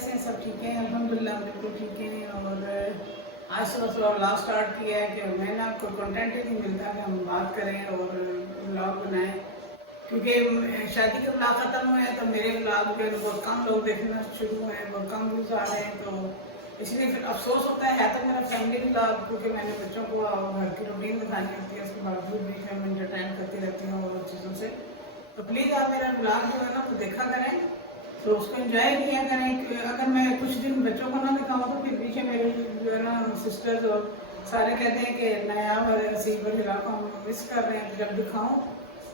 कैसे हैं? सब ठीक हैं? अल्हम्दुलिल्लाह बिल्कुल ठीक हैं। और आज सुबह व्लॉग स्टार्ट किया है कि मैं ना कोई कंटेंट ही नहीं मिलता कि हम बात करें और व्लॉग बनाएं, क्योंकि शादी के व्लॉग ख़त्म हुए हैं तो मेरे व्लॉग पे बहुत कम लोग देखना शुरू हुए हैं, बहुत कम व्यूज़ आ रहे हैं। तो इसलिए फिर अफसोस होता है तो मेरा फैमिली व्लॉग, क्योंकि मैंने बच्चों को घर की रूटीन बतानी होती है, उसके बावजूद भी मैं एंटरटेन करती रहती हूँ और चीज़ों से। तो प्लीज़ आप मेरा ब्लॉग जो है ना तो देखा करें, तो उसको एंजॉय किया करें। अगर मैं कुछ दिन बच्चों को ना दिखाऊँ तो फिर पीछे मेरे जो है ना सिस्टर्स और सारे कहते हैं कि नया असीब वगैरह को हम मिस कर रहे हैं, जब दिखाऊँ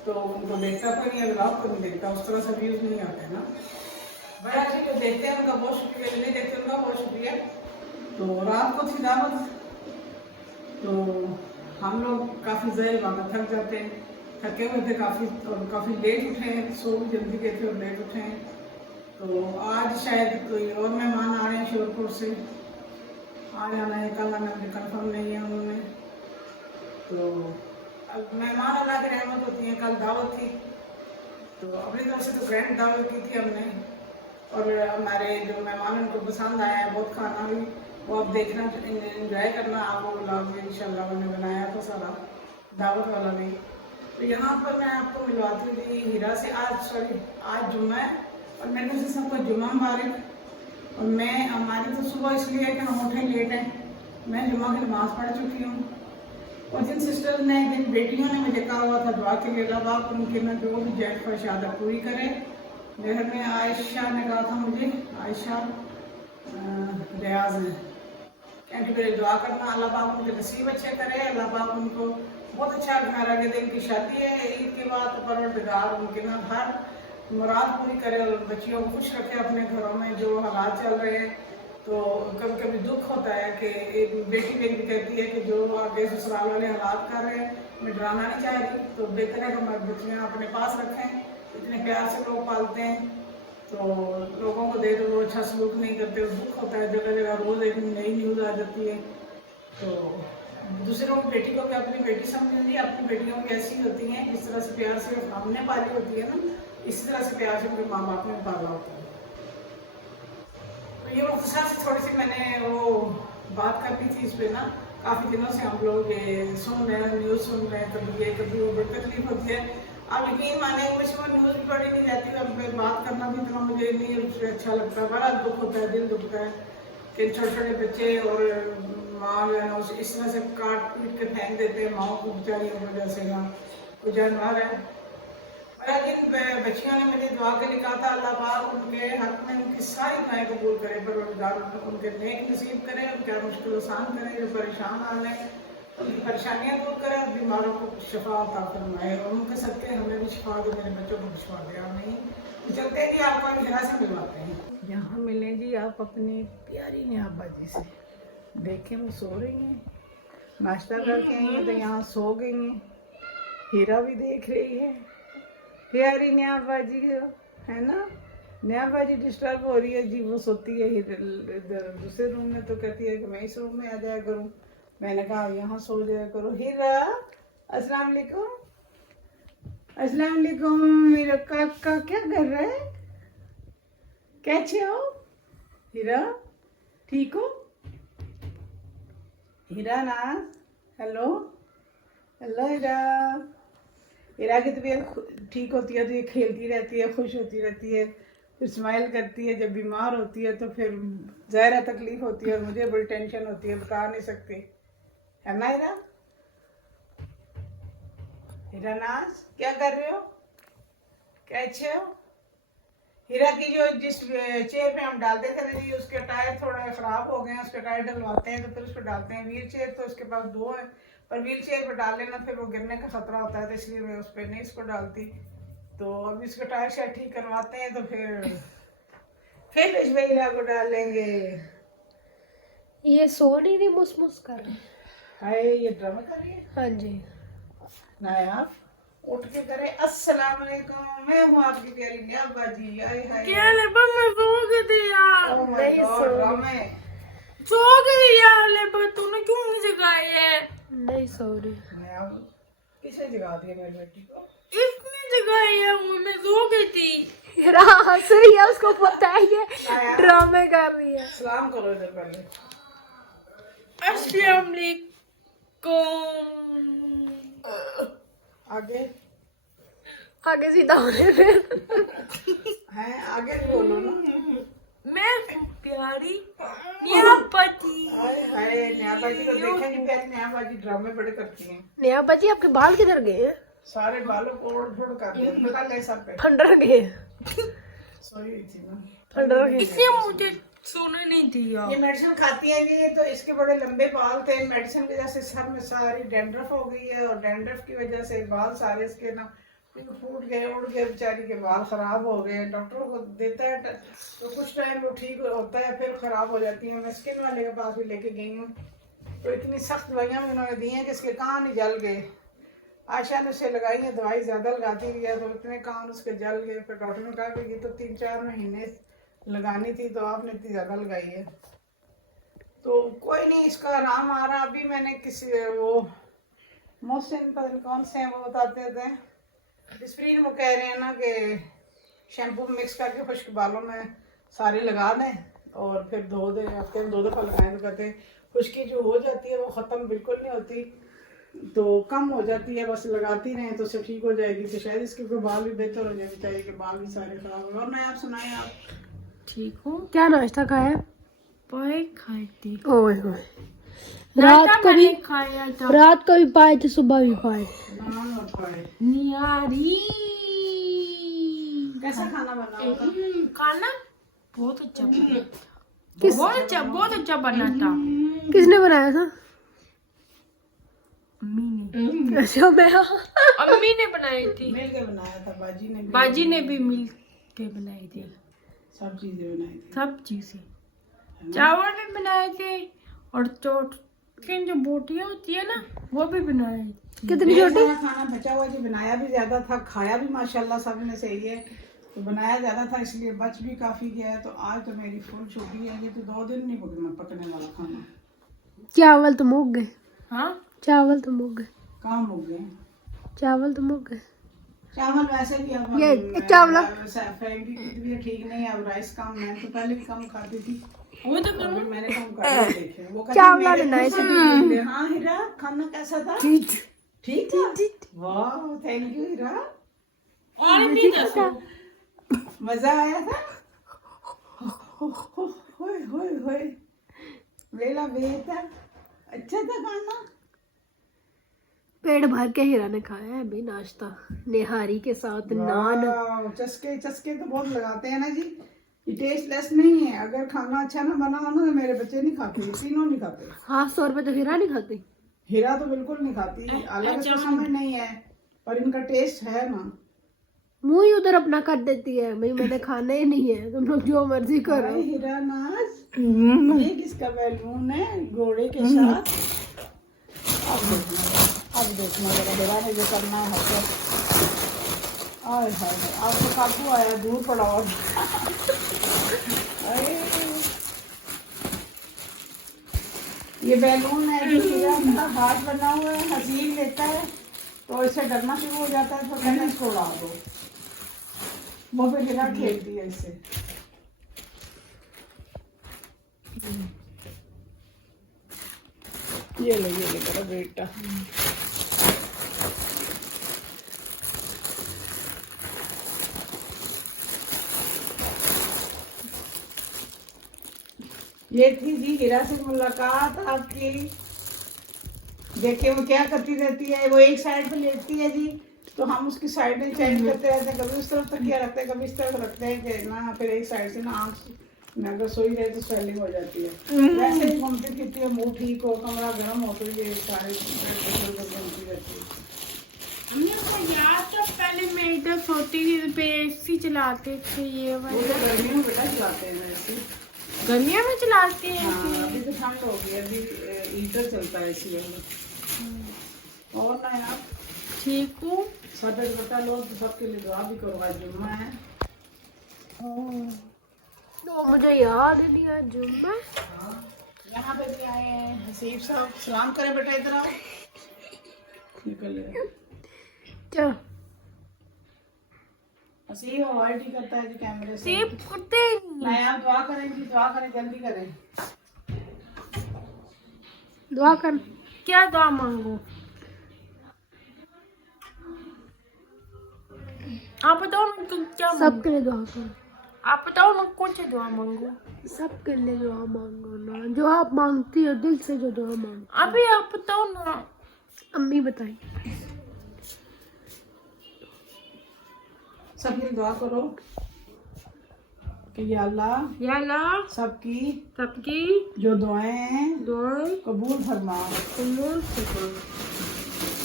तो उनको देखता कोई नहीं, ब्लॉग को नहीं देखता, उस तरह से व्यूज़ नहीं आते ना। बड़ा अच्छी जो देखते हैं उनका बहुत शुक्रिया, जो नहीं देखते उनका बहुत शुक्रिया। तो रात को थी दावत, तो हम लोग काफ़ी ज़्यादा वहाँ थक जाते हैं, थके हुए थे काफ़ी, और काफ़ी लेट उठे हैं, सो भी जल्दी गए थे और लेट उठे हैं। तो आज शायद कोई और मेहमान आ रहे हैं शोरपुर से, आज आना है कल आना है, कन्फर्म नहीं है उन्होंने। तो अब मेहमान अल्लाह की रहमत होती है। कल दावत थी तो अपनी तरफ से तो ग्रैंड दावत की थी हमने, और हमारे जो मेहमान उनको पसंद आया है बहुत खाना भी, वो आप देखना एंजॉय करना। आप वो व्लॉग भी इंशाल्लाह मैंने बनाया था सारा दावत वाला भी। तो यहाँ पर मैं आपको मिलवाती थी हीरा से। आज जुम्मा है और मैंने से सबको जुम्मा मुबारक। और मैं हमारी तो सुबह इसलिए है कि हम उठे लेट हैं, मैं जुम्मा की नमाज़ पढ़ चुकी हूँ। और जिन सिस्टर्स ने, जिन बेटियों ने मुझे कहा हुआ था दुआ के लिए, अल्लाह पाक उनके में जो भी जैद ख्वाहिशात पूरी करे। मेरे घर में आयशा ने कहा था मुझे, आयशा रियाज ने, क्योंकि मेरे दुआ करना अल्लाह पाक उनके नसीब अच्छे करे, अल्लाह पाक उनको बहुत अच्छा घर, आगे दिन की शादी है ईद के बाद, परवरदिगार उनके ना हर मुराद पूरी करे और बच्चियों को खुश रखे अपने घरों में। जो हालात चल रहे हैं तो कभी कभी दुख होता है कि एक बेटी मेरी भी कहती है कि जो आगे ससुराल वाले हालात कर रहे हैं, मैं डराना नहीं चाह रही, तो बेहतर है कि हमारी बच्चियाँ अपने पास रखें। इतने प्यार से लोग पालते हैं तो लोगों को दे दो वो अच्छा सलूक नहीं करते, दुख होता है। जगह जगह रोज़ एक नई न्यूज़ आ जाती है। तो दूसरों की बेटी को भी अपनी बेटी समझिए, अपनी बेटियों की ऐसी होती हैं, जिस तरह से प्यार से हमने पाली होती है ना, इसी तरह से प्यार से उनके माँ बाप ने पाला होता है। तो ये मुख्तसर से थोड़ी सी मैंने वो बात करनी थी इस पर ना। काफ़ी दिनों से हम लोग ये सुन रहे हैं, न्यूज़ सुन रहे हैं, कभी ये कभी वो, बड़ी तकलीफ होती है। अब यकीन माने मुझे वो न्यूज़ भी पढ़ी नहीं जाती, अब बात करना भी इतना मुझे नहीं अच्छा लगता। बड़ा दुख होता है, दिल दुखता है कि छोटे छोटे बच्चे और माँ जो है ना इस तरह से काट पीट के फेंक देते हैं माओ को बेचारी की वजह से ना, कोई जानवर है। जिन बच्चियों ने मुझे दुआ के लिए कहा था, अल्लाह पाक उनके हक में उनकी सारी दुआएं कबूल करे, परवरदिगार उनके नेक नसीब करे, उनका मुश्किल आसान करे, जो परेशान आ रहे हैं उनकी परेशानियां दूर करे, और बीमारों को शफा अता फरमाए, और उनके सदके हमें भी शफा दे, मेरे बच्चों को भी शफा दे। नहीं तो चलते हैं जी, आपको हीरा से मिलवाते हैं। यहाँ मिलें जी आप अपनी प्यारी नियाबा जी से। देखें वो सो रही हैं, नाश्ता करके आई हैं तो यहाँ सो गई हैं। हीरा भी देख रही है, प्यारी नियाबा जी है ना। नियाबा जी डिस्टर्ब हो रही है जी, वो सोती है इधर दूसरे रूम में, तो कहती है कि मैं इस रूम में आ जाया करूँ। मैंने कहा यहाँ सो जाया करो। हीरा अस्सलाम वालेकुम। अस्सलाम वालेकुम। मेरा काका क्या कर रहा है? कैसे हो हीरा? ठीक हो हीरा? ना हेलो हेलो हीरा। हीरा की तबीयत ठीक होती है तो ये खेलती रहती है, खुश होती रहती है, फिर स्माइल करती है। जब बीमार होती है तो फिर ज़ाहिर तकलीफ होती है और मुझे बड़ी टेंशन होती है, बता नहीं सकती, है ना हीरा? हीरा नाज क्या कर रहे हो? कैसे हो? हीरा की जो जिस चेयर पे हम डालते थे ना जी, उसके टायर थोड़े ख़राब हो गए हैं, उसके टायर डलवाते हैं तो फिर उस पर डालते हैं। व्हील चेयर तो उसके पास दो है, पर व्हील चेयर पर डाल लेना फिर वो गिरने का खतरा होता है, तो इसलिए मैं उस पर नहीं इसको डालती। तो अभी इसका टायर शायद ठीक करवाते हैं तो फिर इस हीरा को डालेंगे। ये सो नहीं रही, मुस कर रही। हाय ये ड्रामा कर रही है। हाँ जी। नायाब उठ के करे अस्सलाम वालेकुम, मैं हूँ आपकी प्यारी नियाबा जी। आए हाय क्या लेबा मैं सो गई थी यार। ओह माय गॉड, ड्रामे सो गई यार, लेबा तूने क्यों नहीं जगाई है? नहीं सो रही। नायाब किसने जगा दिया मेरी बेटी को? इसने दिखाई है वो, मैं सो गई थी। हीरा हंस रही है, उसको पता है ये ड्रामे कर रही है। सलाम करो इधर पहले। अस्सलाम वालेकुम। आगे आगे सीधा होने फिर। है, आगे भी बोलो ना। मैं प्यारी यहाँ पति। हाय हाय, नया बाजी को देखेंगे प्यारी। नया बाजी ड्रामे बड़े करती हैं। नया बाजी आपके बाल किधर गए हैं? सारे बालों को ओढ़ फोड़ कर दिया, निकाल ले सब पे। ठंडर गए, सोई हुई थी ना। ठंडर गए। इसने मुझे सोने नहीं दिया। ये मेडिसिन खाती है नहीं, तो इसके बड़े लंबे बाल थे। मेडिसिन की वजह से सर में सारी डैंड्रफ हो गई है, और डैंड्रफ की वजह से बाल सारे इसके ना फूट गए, उड़ गए, बेचारी के बाल खराब हो गए। डॉक्टरों को देता है तो कुछ टाइम वो ठीक होता है, फिर खराब हो जाती है। मैं स्किन वाले के पास भी लेके गई हूँ, तो इतनी सख्त दवाइयाँ भी उन्होंने दी हैं कि इसके कान ही जल गए। आशा ने उसे लगाई है, दवाई ज़्यादा लगाती रही है, तो इतने कान उसके जल गए। फिर डॉक्टर ने कहा कि ये तो 3-4 महीने लगानी थी, तो आपने इतनी ज़्यादा लगाई है। तो कोई नहीं, इसका आराम आ रहा। अभी मैंने किसी वो मोहसिन पता नहीं कौन से हैं, वो बताते थे डिस्प्रीन, वो कह रहे हैं ना कि शैम्पू मिक्स करके खुश्क बालों में सारे लगा दें और फिर धो दें। हफ्ते में 2 दफ़ा लगाएं तो कहते हैं खुश्की जो हो जाती है वो ख़त्म बिल्कुल नहीं होती, तो कम हो जाती है, बस लगाती रहें तो सब ठीक हो जाएगी। तो शायद इसके ऊपर बाल भी बेहतर हो जाने चाहिए कि बाल भी सारे खराब हो। और मैं आप सुनाएं, आप ठीक हूँ। क्या नाश्ता खाया? पाए खाई थी। ओए होए, रात को भी खाया था। रात को भी पाए थे, सुबह भी पाए। नान और पाए। नियारी। कैसा खाना बना हुआ था? खाना बहुत अच्छा बना। किस- बहुत अच्छा बना था। किसने बनाया था? अम्मी ने। अच्छा, मैं। अम्मी ने बनाई थी। मिल के बनाया था, बाजी ने भी मिल के बनाई थी। सब चीजें बनाई थी। सब चीजें, चावल भी बनाए थे और चोट की जो बोटियां होती है ना, वो भी बनाए थी। कितनी ढेर छोटी? सारा खाना बचा हुआ जी, बनाया भी ज्यादा था, खाया भी माशाल्लाह सब ने सही है। तो बनाया ज्यादा था इसलिए बच भी काफी गया है। तो आज तो मेरी फुल छुट्टी है, ये तो 2 दिन नहीं पकने वाला खाना। चावल तो मुक गए। हाँ, चावल तो मुक गए। काम हो गए चावल तो मुक गए। चावल वैसे भी अब ये चावल फैमिली की तबीयत ठीक नहीं है, अब राइस कम। मैं तो पहले भी कम खाती थी, वो तो अभी मैंने कम कर देखे। वो कहती चावल मेरे बनाए मुंह से भी बोल रहे, हाँ हीरा खाना कैसा था? ठीक था। वाह, थैंक यू हीरा, और भी दसो। मजा आया था। होए होए होए, वेला बेटा, अच्छा था खाना। पेट भर के हीरा ने खाया है अभी नाश्ता, निहारी के साथ नान। वाह, चस्के चस्के तो बहुत लगाते हैं ना जी। ये टेस्टलेस नहीं है। अगर खाना अच्छा ना बना हो ना, तो मेरे बच्चे नहीं खाते, तीनों नहीं खाते। 100 रुपए तो हीरा नहीं खाती। हीरा तो बिल्कुल नहीं खाती, हालांकि तो समझ नहीं है, पर इनका टेस्ट है ना। मुंह ही उधर अपना कर देती है, भाई मैंने खाना ही नहीं है, तुम लोग जो मर्जी करो। अरे हीरा नाज, ये किसका बैलून है घोड़े के साथ? अब देखना जरा हीरा ने जो करना है तो। आय हाय, अब तो काबू आया, दूर पड़ा और। अरे ये बैलून है जो हीरा का हाथ बना हुआ है, हसीन लेता है तो इससे डरना शुरू हो जाता है, तो कहना इसको उड़ा दो। वो फिर हीरा खेलती है इससे। ये ले मेरा बेटा। ये थी जी हीरा से मुलाकात आपकी। देखिए वो क्या करती रहती है, वो एक साइड पे लेटती है जी, तो हम उसकी साइडें चेंज करते रहते हैं। कभी उस तरफ तकिया रखते हैं, कभी इस तरफ रखते हैं कि ना फिर एक साइड से ना आँख में अगर सोई रहे तो स्वेलिंग हो जाती है। वैसे ही घूमती फिरती है, मुंह ठीक हो, कमरा गर्म हो, तो ये सारे घूमती रहती है। यार तो पहले मैं इधर सोती थी तो एसी चलाते थे, ये वो तो गर्मियों में बेटा चलाते हैं ऐसे। गर्मियों में चलाते हैं। हाँ, अभी तो ठंड हो गई, अभी हीटर चलता है इसी में। और ना यार, ठीक हूँ। सदर बता लो तो सबके लिए दुआ भी करो, आज जुम्मा है। तो मुझे याद ही नहीं है जुम्मा। यहाँ पे भी आए हैं हसीब साहब, सलाम करें बेटा, इधर आओ। निकल गए। चलो असीम अवॉइड ही करता है जी कैमरे से। सीप करते ही नहीं। मैं आप दुआ करें जी, दुआ करें, जल्दी करें। दुआ कर। क्या दुआ मांगो? आप बताओ ना तुम क्या मांगो? सबके लिए दुआ करो। आप बताओ ना कौन सी दुआ मांगो? सबके लिए दुआ मांगो ना, जो आप मांगती हो दिल से, जो दुआ मांगो। अभी आप बताओ ना। अम्मी बताई। सबकी दुआ करो कि या अल्लाह सबकी जो दुआएं हैं कबूल फरमा,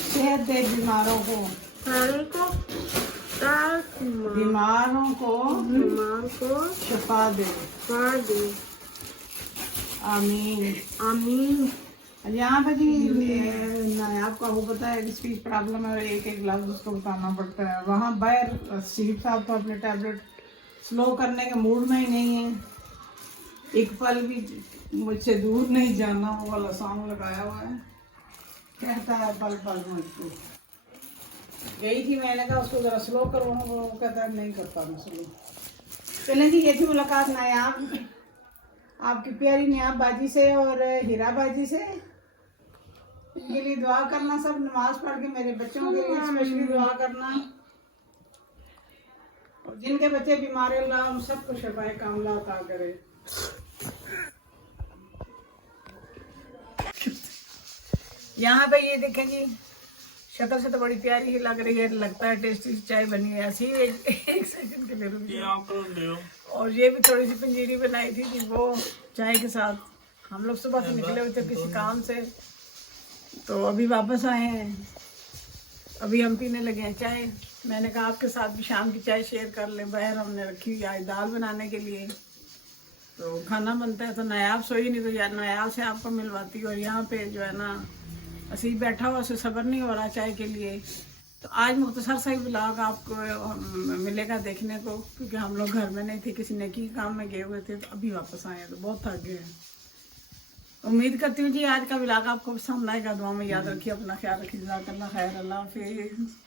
सेहत दे बीमारों को, बीमारों को शिफा दे। आमीन। यहाँ पे जी नायाब का वो पता है कि स्पीच प्रॉब्लम है और एक एक लफ्ज उसको बताना पड़ता है। वहाँ बाहर सीप साहब तो अपने टैबलेट स्लो करने के मूड में ही नहीं है, एक पल भी मुझसे दूर नहीं जाना, वो वाला सॉन्ग लगाया हुआ है, कहता है पल पल मुझको। यही थी, मैंने कहा उसको जरा स्लो करो, वो कहता है नहीं करता मैं स्लो। चलें जी, ये थी मुलाकात नायाब, आपकी प्यारी नायाब बाजी से और हीरा बाजी से। इनके लिए दुआ करना, सब नमाज पढ़ के मेरे बच्चों के लिए स्पेशली दुआ करना, और जिनके बच्चे बीमार हैं अल्लाह उन सबको शफाए कामला अता करे। यहाँ पे ये देखें जी, शक्ल से तो बड़ी प्यारी ही लग रही है, लगता है टेस्टी चाय बनी है ऐसी। एक सेकंड के लिए रुक जाओ। और ये भी थोड़ी सी पंजीरी बनाई थी वो चाय के साथ। हम लोग सुबह से निकले हुए थे किसी काम से, तो अभी वापस आए हैं, अभी हम पीने लगे हैं चाय। मैंने कहा आपके साथ भी शाम की चाय शेयर कर लें। बाहर हमने रखी हुई आज दाल बनाने के लिए, तो खाना बनता है तो नायाब सोई नहीं, तो यार नायाब से आपको मिलवाती। और यहाँ पे जो है ना असीम बैठा हुआ, उसे सब्र नहीं हो रहा चाय के लिए। तो आज मुख्तसर सा ही ब्लॉग आपको मिलेगा देखने को, क्योंकि हम लोग घर में नहीं थे, किसी नेकी काम में गए हुए थे, तो अभी वापस आए हैं, तो बहुत थक गए हैं। उम्मीद करती हूँ जी आज का ब्लॉग आपको पसंद आएगा। दुआ में याद रखिए, अपना ख्याल रखिए। जज़ाकल्लाह खैर। अल्लाह हाफिज़।